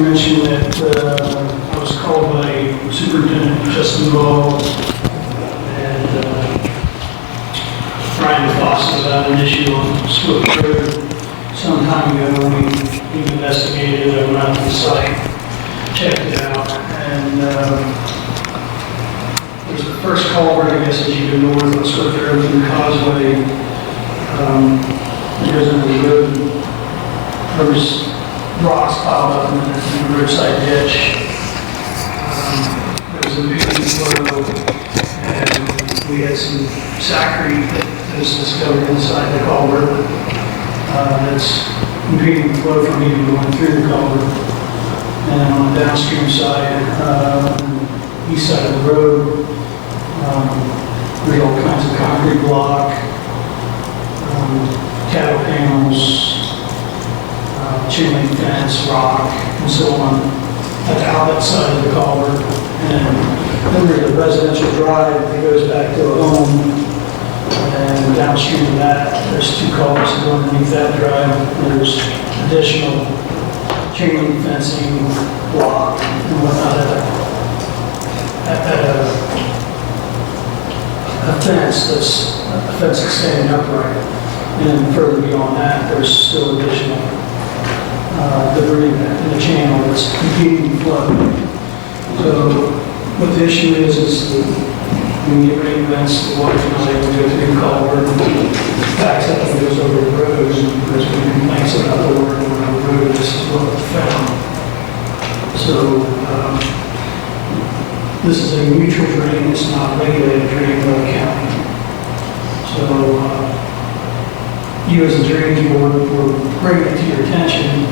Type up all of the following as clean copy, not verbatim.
mentioned that I was called by Superintendent Justin Ball and Brian DeFosse about an issue on Swift Road some time ago. We investigated it, I went out to the site, checked it out, and there's the first culvert, I guess, as you go north on Swift Road through the causeway. It goes into the road. There's rocks piled up in the roadside ditch. There was a big flow, and we had some saccharin that was discovered inside the culvert that's impeding the flow from even going through the culvert. And on the downstream side, east side of the road, there's all kinds of concrete block, cattle panels, chain link fence, rock, and so on at the outlet side of the culvert. And then there's a residential drive that goes back to a home. And downstream of that, there's two culverts that go underneath that drive. There's additional chain link fencing, block, and whatnot at a fence that's standing upright. And further beyond that, there's still additional debris in the channel that's competing with flow. So what the issue is when you get rain events, the water can able to go through the culvert, backs up and goes over the roads, and there's been complaints about the water going on the road. This is what we found. So this is a neutral drain, it's not a regulated drain by the county. So you as a drainage board will bring it to your attention.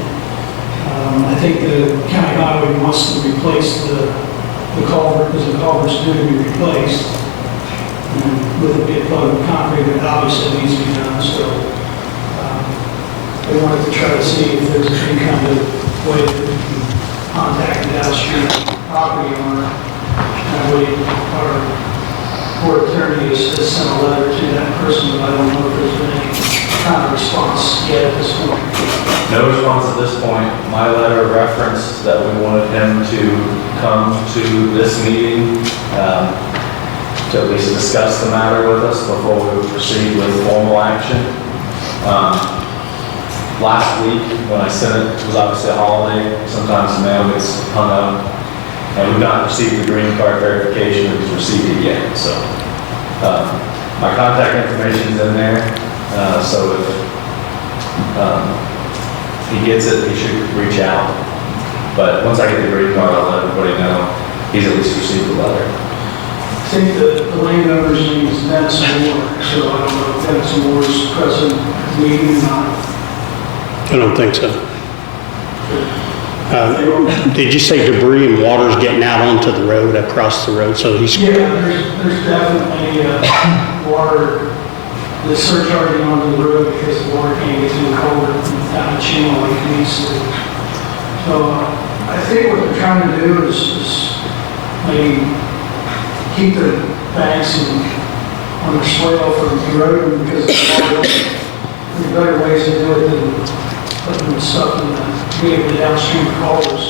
I think the county highway wants to replace the culvert because the culvert's due to be replaced. And with a big load of concrete, it obviously needs to be done. So they wanted to try to see if there's any kind of way that we can contact the downstream property owner. That way our court attorney has sent a letter to that person, but I don't know if there's been any kind of response yet at this point. No response at this point. My letter referenced that we wanted him to come to this meeting to at least discuss the matter with us before we would proceed with formal action. Last week when I sent it, it was obviously a holiday. Sometimes the mail gets hung up. And we've not received the green card verification that he's received it yet. So my contact information is in there. So if he gets it, he should reach out. But once I get the green card, I'll let everybody know he's at least received the letter. I think the landowner's name is Dennis Moore, so I don't know if Dennis Moore's present at the meeting or not. I don't think so. Did you say debris and water's getting out onto the road, across the road? So he's... Yeah, there's definitely water that's surcharging onto the road because the water can't get through the culvert and down the channel like it needs to. So I think what they're trying to do is maybe keep the banks on their swale from eroding because of the water. There's better ways to do it than putting the stuff in the downstream culverts.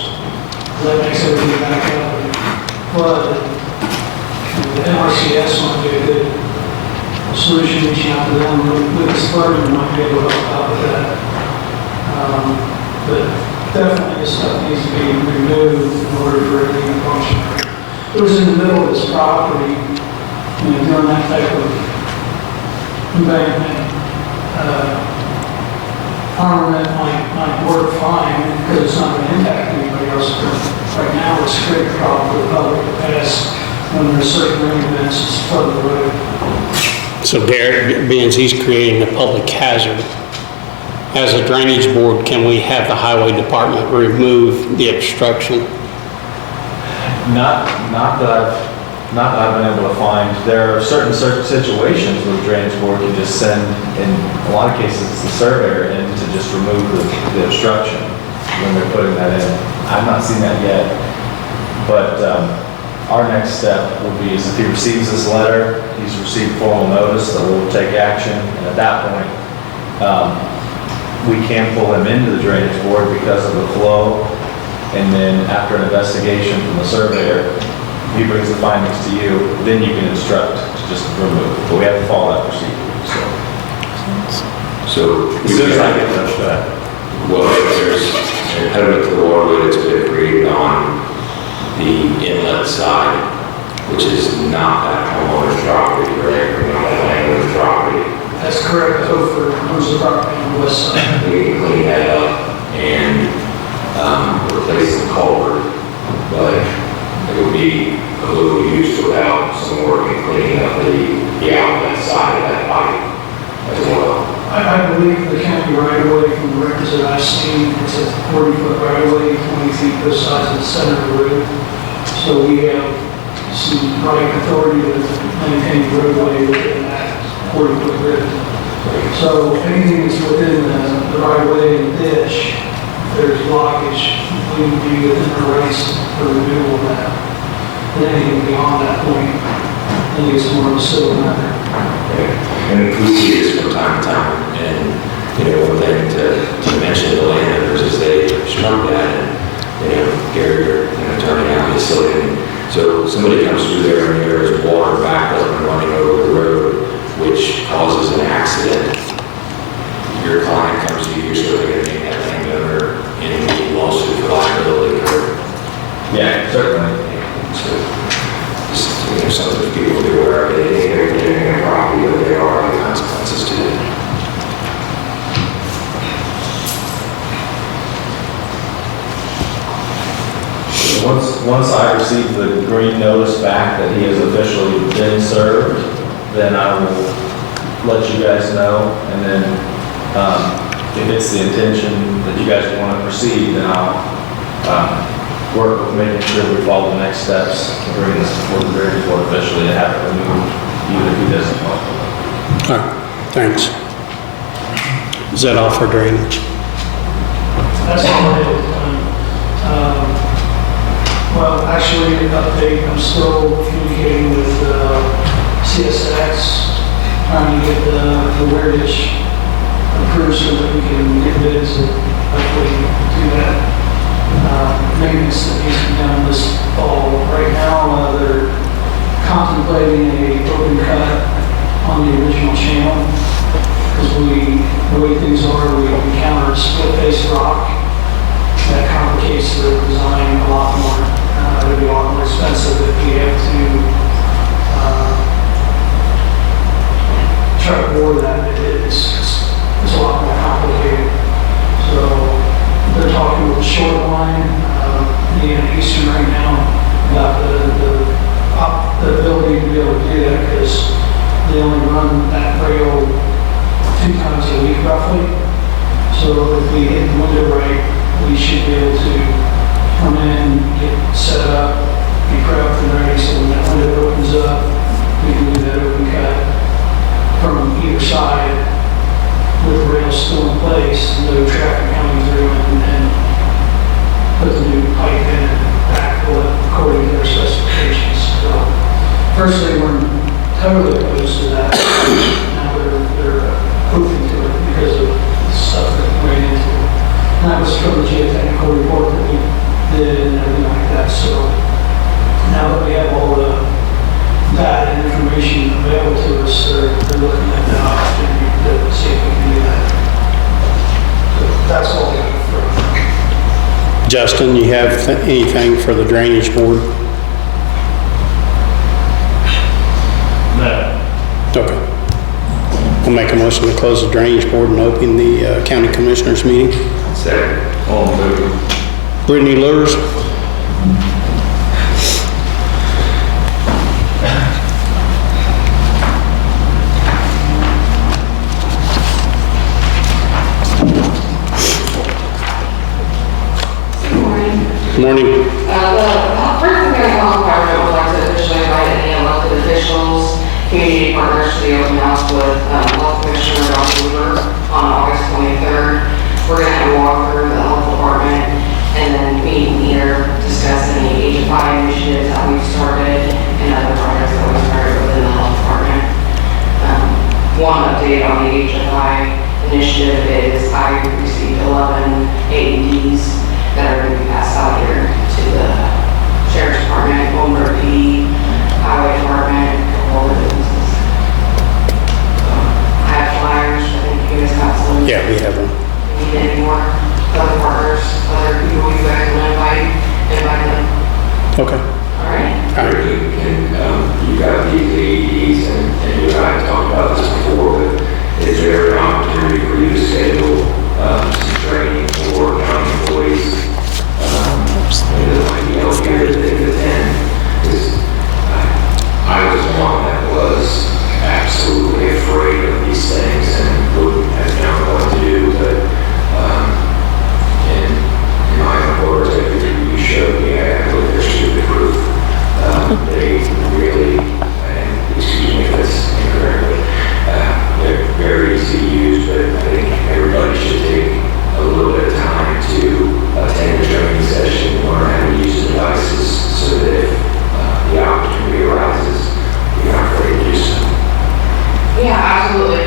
That makes everything back up and flood. And the NRCS might be a good solution, reaching out to them with this flooding might be able to help out with that. But definitely this stuff needs to be removed in order for everything to function. It was in the middle of this property, doing that type of embankment. Armament might work fine because it's not going to impact anybody else. But right now, it's a great problem for the public to pass when there's certain rain events, it's flood the road. So Derek, being he's creating a public hazard, as a drainage board, can we have the highway department remove the obstruction? Not that I've been able to find. There are certain situations where the drainage board can just send, in a lot of cases, it's the surveyor in to just remove the obstruction when they're putting that in. I've not seen that yet, but our next step will be is if he receives this letter, he's received formal notice that we'll take action, and at that point, we can pull him into the drainage board because of the flow and then after an investigation from the surveyor, he brings the findings to you, then you can instruct to just remove. But we have to follow that procedure, so. So, As soon as I get that. well, if there's an impediment to the waterway that's been created on the inlet side, which is not that homeowner's property, correct? Or not that landowner's property. That's correct, over owns the property on the west side. We can clean that up and replace the culvert, but it would be a little use without some work in cleaning up the outlet side of that pipe as well. I believe the county right away from the records that I've seen, it's a 40-foot right away, 20 feet both sides of the center of the road. So we have some right authority to maintain the roadway within that 40-foot grid. So anything that's within the right of way and the ditch, if there's blockage, we would be within our rights for renewal of that. And anything beyond that point, I think it's more of a civil matter. And we see this from time to time, and, one thing to mention to the landowners is they struck that, and, Gary, you're an attorney now, he's still in. So somebody comes through there and there is water backed up and running over the road, which causes an accident. Your client comes to you, you're still going to make that landowner in the lawsuit for liability, correct? Yeah, certainly. So, just, something that people be aware of, they think they're getting their property, but there are other consequences to it. Once I receive the green notice back that he has officially been served, then I will let you guys know, and then if it's the intention that you guys want to proceed, then I'll work with making sure we follow the next steps to bring this before the drainage board officially to have it removed, even if he doesn't want to. All right, thanks. Is that all for drainage? That's all I have. Well, actually, an update, I'm still communicating with CSX, trying to get the wordage approved so that we can get bids and hopefully do that. Maintenance that needs to be done this fall. Right now, they're contemplating a open cut on the original channel because the way things are, we encountered split face rock. That complicates the design a lot more. It'll be a lot more expensive if we have to try to bore that. It's a lot more complicated. So they're talking with the short line, the Eastern right now, about the ability to be able to do that because they only run that rail 2 times a week roughly. So if we hit the window right, we should be able to come in, get set up, be prepped and ready, so when that window opens up, we can do that open cut from either side with the rails still in place, no traffic coming through, and then put the new pipe in and backfill it according to their specifications. So first they weren't totally opposed to that. Now they're open to it because of the stuff that we ran into. And that was from the geotechnical report that we did and everything like that. So now that we have all the data and information available to us, they're looking at that opportunity to see if we can do that. So that's all we have for. Justin, you have anything for the drainage board? No. Okay. We'll make a motion to close the drainage board and open the county commissioners meeting. Second. All in favor? Brittany Lures. Morning. The first thing I want to would like to officially invite any elected officials, community partners to the open house with Health Commissioner Dr. Weaver on August 23rd. We're going to have a walk through the health department and then meet and either discuss any HFI initiatives that we've started and other projects that we've started within the health department. One update on the HFI initiative is I received 11 AEDs that are going to be passed out here Okay. All right? All right. And you got these AEDs, and you and I have talked about this before, but is there an opportunity for you to schedule some training for county employees? That might be healthier that they could attend. Because I was one that was absolutely afraid of these things and wouldn't have known what to do, but in my words, I think you showed me I believe there's stupid proof. They really, and excuse me if that's incorrect, but they're very easy to use, but I think everybody should take a little bit of time to attend the training session, learn how to use the devices so that if the opportunity arises, you're not afraid to do so. Yeah, absolutely.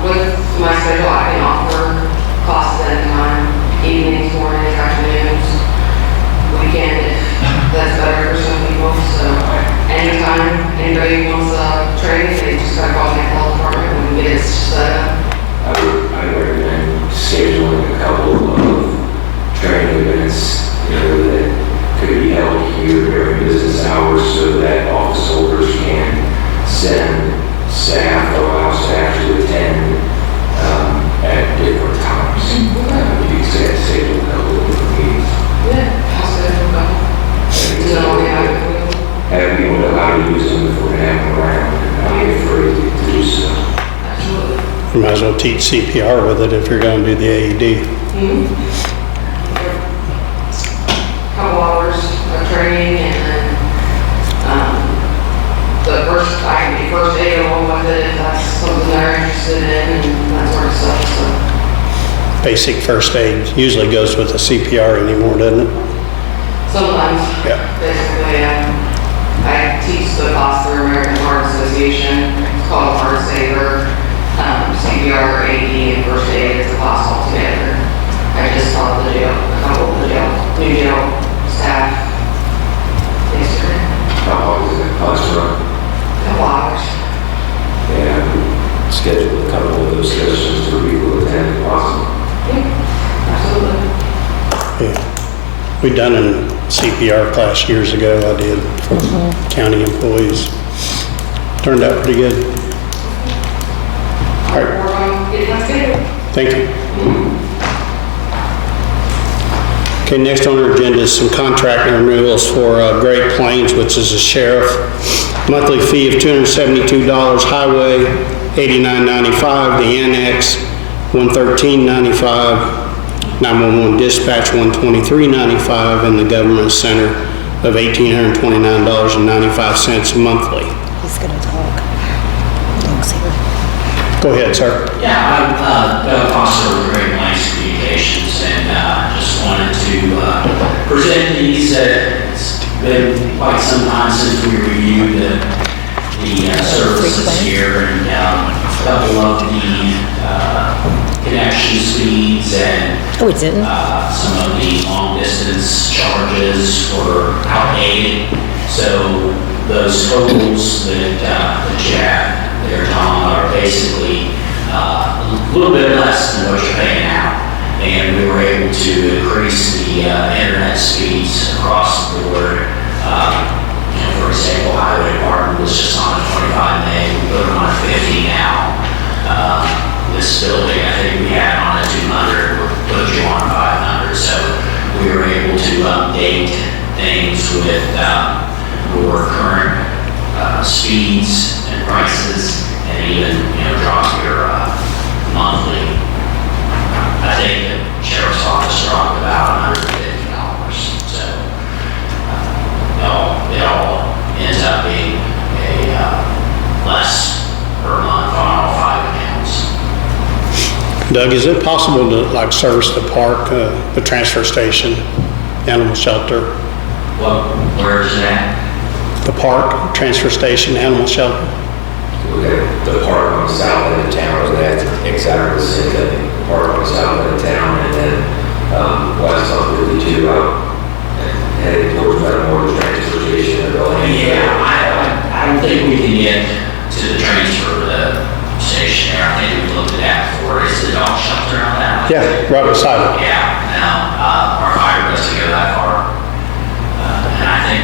With my schedule, I can offer classes at any time, evenings, mornings, afternoons, weekend, if that's better for some people. So anytime anybody wants training, they just gotta call the health department and we can get it set up. I would recommend scheduling a couple of training events, that could be held here during business hours so that office holders can send staff, allow staff to attend at different times. You can schedule a couple of different meetings. Yeah, I'll schedule a couple. You know, we have it. Have people know how to use them if we're going to have them around and not be afraid to do so. Absolutely. You might as well teach CPR with it if you're going to do the AED. Couple hours of training and then the first aid along with it if that's something they're interested in and that sort of stuff. Basic first aid usually goes with the CPR anymore, doesn't it? So sometimes, Yeah. basically, I teach the class through American Heart Association. It's called Heart Saver. CPR, AED, and first aid is a class altogether. I just taught the jail, a couple of the new jail staff yesterday. How long does it cost run? Couple hours. And schedule a couple of those sessions for people to attend if possible. Yeah, absolutely. Yeah. We done a CPR class years ago, I did, for county employees. Turned out pretty good. All right, We're going to get that scheduled. thank you. Okay, next on our agenda is some contract renewals for Great Plains, which is a sheriff. Monthly fee of $272, highway $89.95, the annex $113.95, 911 dispatch $123.95, and the government center of $1,829.95 monthly. He's gonna talk. Thanks, here. Go ahead, sir. Yeah, I'm Doug Foster with Great Plains Communications, and just wanted to present these. It's been quite some time since we reviewed the services here, and a couple of the connection speeds and Oh, we didn't? some of the long-distance charges were outdated. So those totals that you have there, Tom, are basically a little bit less than what you're paying now. And we were able to increase the internet speeds across the board. For example, Highway Department was just on a 25 meg, we put them on a 50 now. This building, I think we had on a 200, we'll put you on 500. So we were able to update things with more current speeds and prices, and even drop your monthly. I think the sheriff's office dropped about $150. So it all ends up being a less per month on all 5 accounts. Doug, is it possible to service the park, the transfer station, animal shelter, Well, where is that? the park, transfer station, animal shelter? Look at the park on the south end of town, that's exactly the same thing. The park on the south end of town, and then west on 52 out, heading towards Reservoir Road Sewer Project. Yeah, I don't think we can get to the transfer of the station there. I think we looked at that before. Is the dog shelter on that one? Yeah, right beside it. Yeah, no, our fire doesn't go that far. And I think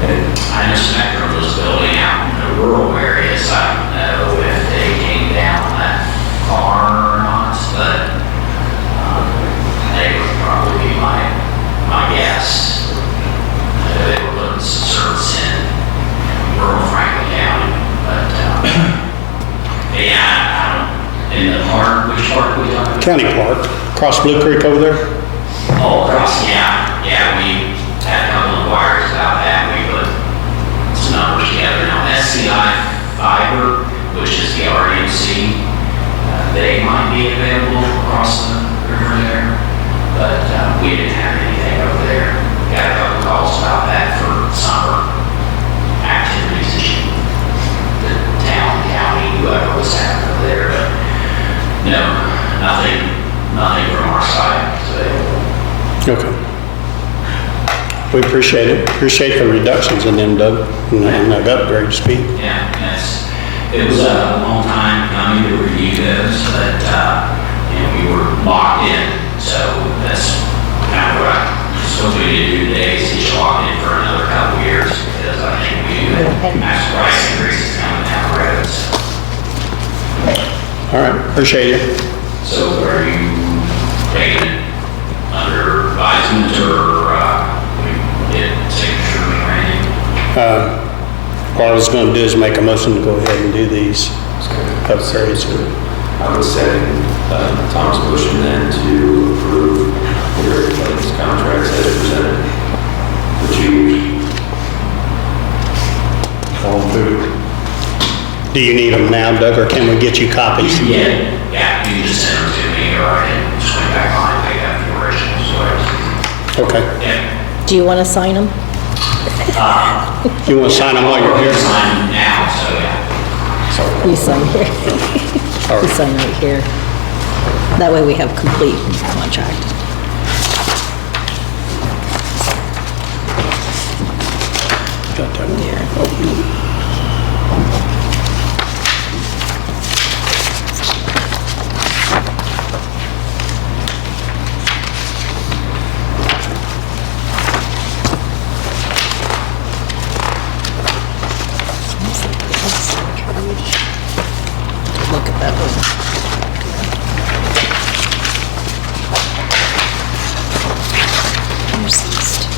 And I know Spectrum was building out in the rural areas. I don't know if they came down that far or not, but they would probably be my guess. They were putting some service in rural Franklin County, but yeah, in the park, which park we talking about? County Park, across Blue Creek over there. Oh, across, yeah, we had a couple of inquiries about that. We put some numbers together. Now, SCI Fiber, which is the RMC, they might be available across the river there, but we didn't have anything over there. Got a couple calls about that for summer activities that the town, county, whoever was having over there, but no, nothing from our side is available. Okay. We appreciate it. Appreciate the reductions in them, Doug, and the upgrade speed. Yeah, it was a long time coming to review those, but, we were locked in, so that's kind of what I'm hoping to do today, is get you locked in for another couple of years, because I think we have some price increases coming down the road, so. All right, appreciate it. So are you taking it under advisement, or, we get signatures or anything? What I was going to do is make a motion to go ahead and do these upgrades. I would second Tom's motion then to approve the Great Plains contracts as presented for 2 years. All in favor? Do you need them now, Doug, or can we get you copies? Yeah, you can just send them to me, or I can swing back on and pick up the originals, so. Okay. Yeah. Do you want to sign them? You want to sign them while you're I'll here? sign them now, so yeah. You sign here. You sign right here. That way we have complete contract. Got that one. Here. Look at that one. Here's these two.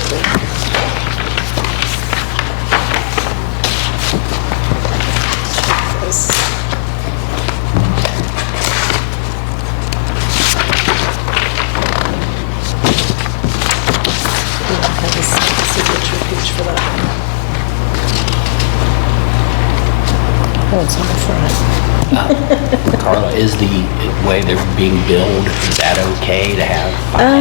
This. We don't have a signature page for that one. Oh, it's on the front. Carla, is the way they're being billed, is that okay to have?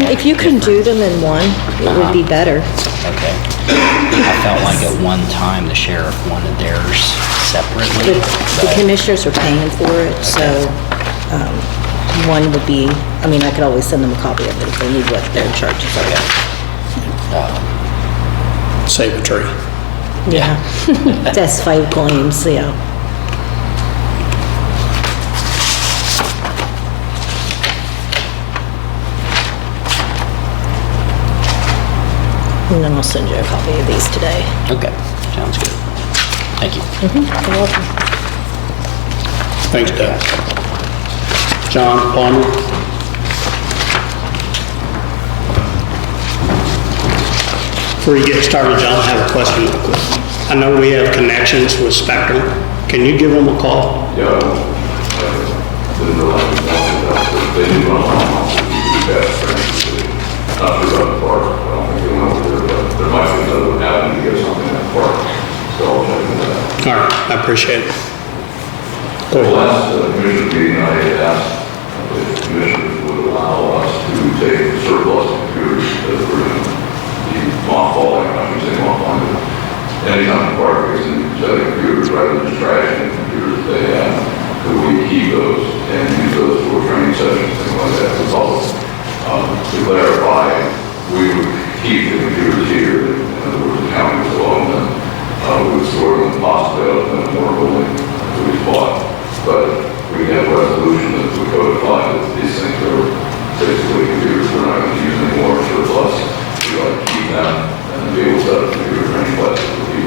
If you can do them in one, it would be better. Okay. I felt like at one time the sheriff wanted theirs separately. The commissioners are paying for it, so one would be, I mean, I could always send them a copy of it if they need what their charges are. Save a tree. Yeah. That's 5 claims, yeah. And then I'll send you a copy of these today. Okay, sounds good. Thank you. You're welcome. Thanks, Doug. John Palmer. Before you get started, John, I have a question real quick. I know we have connections with Spectrum. Can you give them a call? Yeah, they do run along, not sure about the park, I don't think they went over there, but there might be another avenue to get something in the park, so I'll check into that. All right, I appreciate it. Go The ahead. last commission meeting, I had asked if the commissioners would allow us to take surplus computers that were in the mothballing, I should say mothballing, anytime the park gets in selling computers, rather than just trashing the computers they have, could we keep those and use those for training sessions, things like that, for public? To clarify, we would keep the computers here, in other words, the county would own them, we would store them possibly out in the more building that we bought, but we have a resolution that we codify that these things are basically computers we're not going to use anymore, surplus, we like to keep them and be able to set up computer training classes with the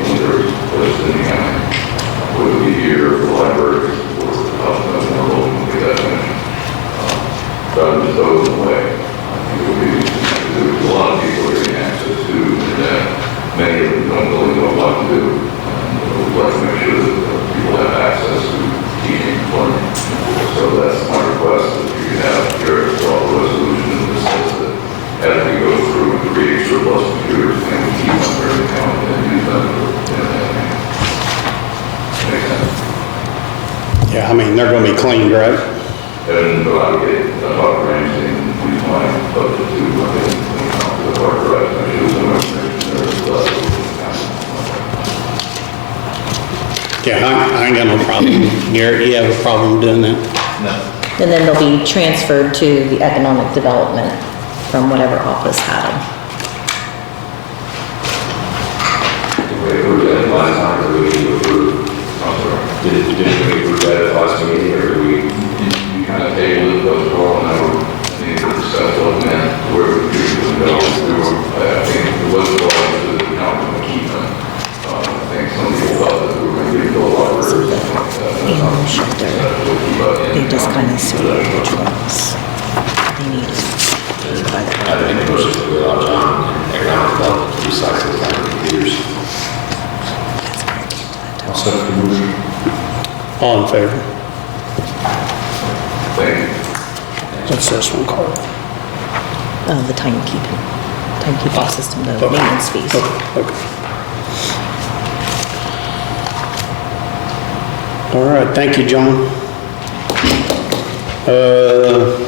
I mean, they're gonna be cleaned, right? And but I get a lot of range and we might budget to, I think, the park ride, I mean, some information there. Yeah, I ain't got no problem. Garrett, you have a problem doing that? No. And then they'll be transferred to the economic development from whatever office had them. Did we approve that last time, or did we approve? I'm sorry. Did we approve that at the last meeting, or did we? You kind of tabled it, but well, and I need to discuss what meant, where we could go. I think it was the law that the county would keep them. I think some people thought that we were going to give the library or something like that. Animal shelter. They just kind of see which ones they need. I think the motion to allow John and economic development to recycle the county computers. All in favor? Thank you. What's this one called? The timekeeping system, the Okay. maintenance fees. Okay. All right, thank you, John.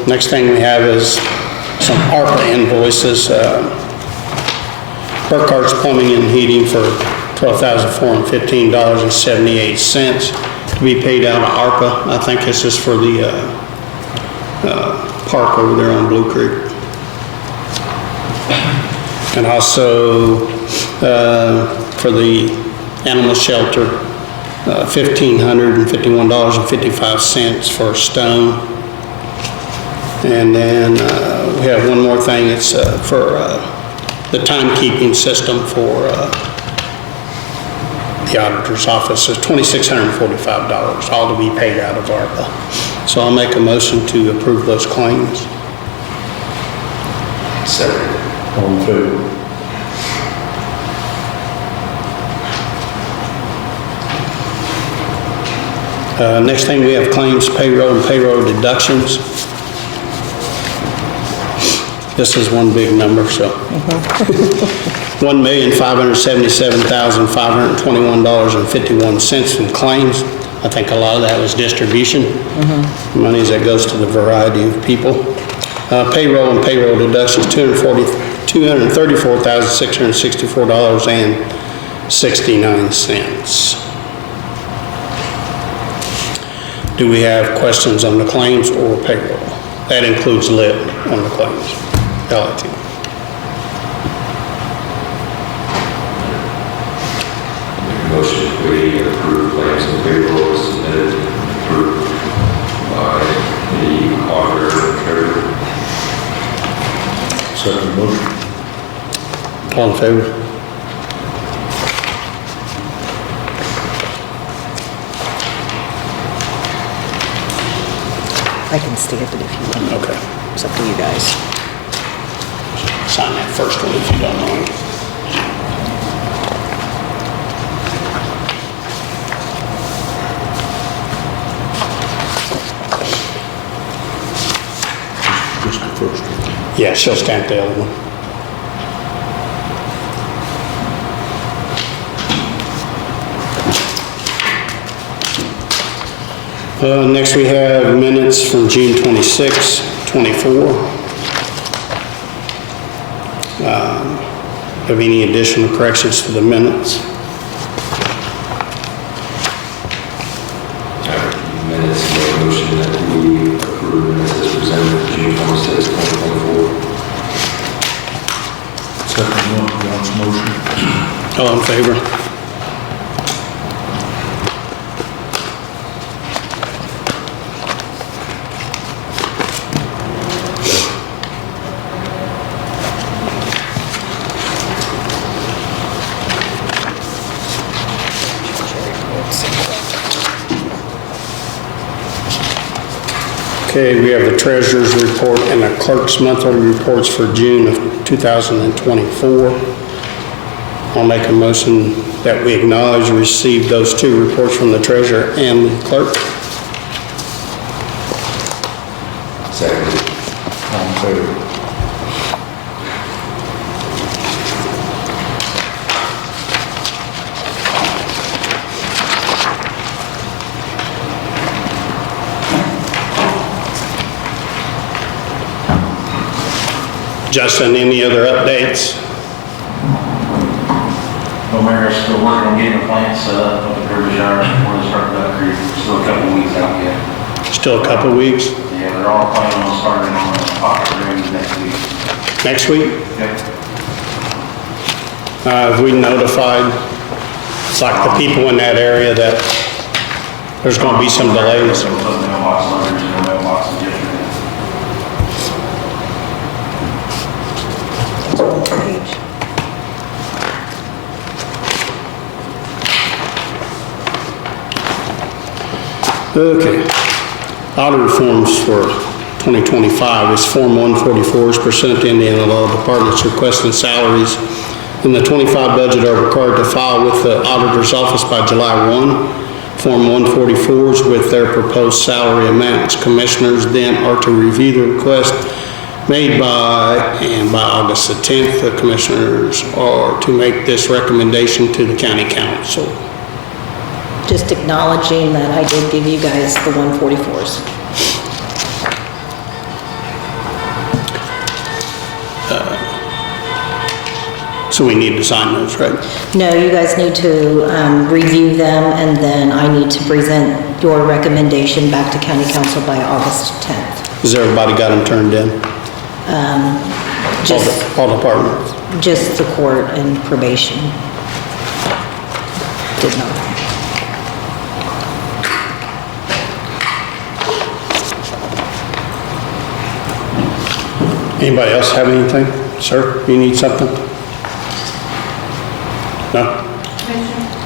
Next thing we have is some ARPA invoices. Burkhart's Plumbing and Heating for $12,415.78 to be paid out of ARPA. I think this is for the park over there on Blue Creek. And also for the animal shelter, $1,551.55 for stone. And then we have one more thing. It's for the timekeeping system for the auditor's office. It's $2,645, all to be paid out of ARPA. So I'll make a motion to approve those claims. Second. All in favor? Next thing we have claims, payroll, and payroll deductions. This is one big number, so. $1,577,521.51 in claims. I think a lot of that was distribution. Monies that goes to the variety of people. Payroll and payroll deductions, $234,664.69. Do we have questions on the claims or payroll? That includes lit on the claims. LIT. Motion to approve claims and payroll submitted and approved by the auditor and treasurer. Second motion. All in favor? I can stamp it if you want. Okay. It's up to you guys. Sign that first one if you don't mind. Just the first one? Yeah, she'll stamp the other one. Next we have minutes from June 26, 24. Have any additional corrections to the minutes? Minutes, make a motion that we approve minutes as presented June 26, 2024. Second one, John's motion. All in favor? Okay, we have the treasurer's report and the clerk's monthly reports for June of 2024. I'll make a motion that we acknowledge and receive those two reports from the treasurer and the clerk. Second. All in favor? Justin, any other updates? Well, Mayor's still working on getting the plant set up with the River Yard before they start Duck Creek. Still a couple weeks out yet. Still a couple weeks? Yeah, they're all planning on starting on the pocket rooms next week. Next week? Yep. Have we notified, it's like the people in that area that there's gonna be some delays? Some mailbox letters in their mailboxes yesterday. Okay. Auditor forms for 2025 is Form 144 is pursuant to Indiana law. Departments requesting salaries in the 25 budget are required to file with the auditor's office by July 1. Form 144s with their proposed salary amounts. Commissioners then are to review the request made by August the 10th, the commissioners are to make this recommendation to the county council. Just acknowledging that I did give you guys the 144s. So we need to sign those, right? No, you guys need to review them, and then I need to present your recommendation back to county council by August 10th. Has everybody got them turned in? All departments? Just the court and probation. Did not. Anybody else have anything? Sir, you need something? No?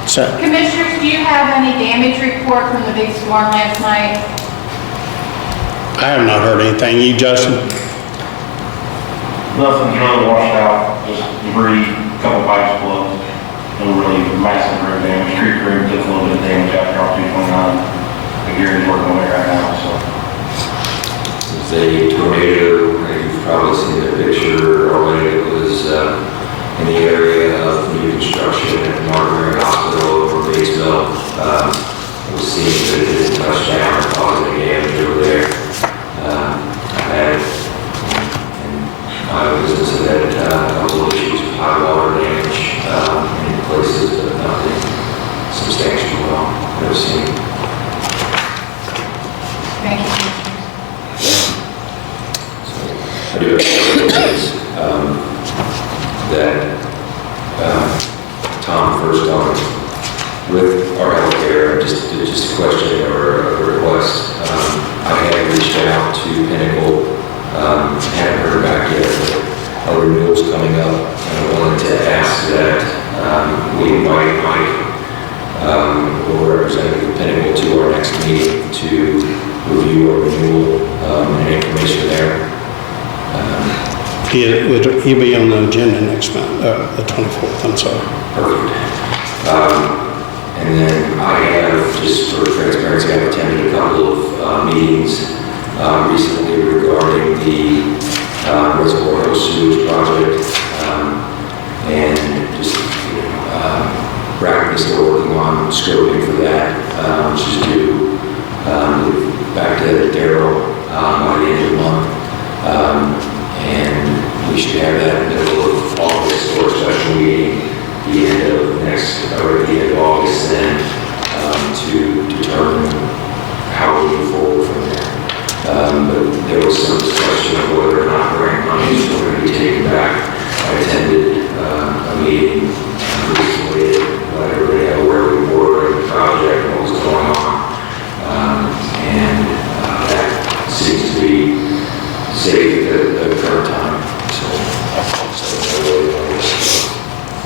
Sir? Commissioners, do you have any damage report from the big storm last night? I have not heard anything. You, Justin? Nothing's really washed out, just debris, a couple pipes plugged. No really massive road damage. Creek road took a little bit of damage after off 229. The Gary's working on it right now, so. It's a tornado, you've probably seen the picture already. It was in the area of new construction at the Marbury Hospital over Batesville. It was seen that it didn't touch down or cause any damage over there. I had, in my business, I had a couple of issues with high water damage in places, but nothing substantial at all. Never seen. Thank you, Commissioners. I do have things that Tom first on with our healthcare, just a question or a request. I had reached out to Pinnacle, haven't heard back yet, but our renewal's coming up, and I wanted to ask that we invite Mike or representative of Pinnacle to our next meeting to review our renewal and information there. He'll be on the agenda next month, the 24th, I'm sorry. Perfect. And then I have, just for transparency, I've attended a couple of meetings recently regarding the Reservoir Road Sewer Project, and just rapidly still working on scoping for that, which is due back to Darrell by the end of the month. And we should have that in the middle of August for a special meeting, the end of August, then to determine how we move forward from there. But there was some discussion of whether or not grant monies were going to be taken back. I attended a meeting recently to let everybody know where we were in the project and what was going on. And that seems to be safe at the current time.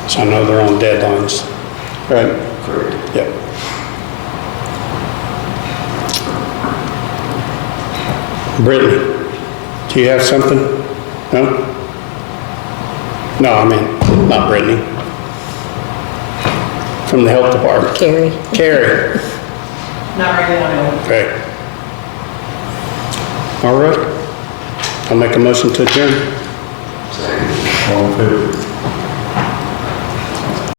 So I know they're on deadlines, right? Correct. Yep. Brittany, do you have something? No? No, I mean, not Brittany. From the health department. Carrie. Carrie. Not right now. Okay. All right. I'll make a motion to adjourn. Second. All in favor?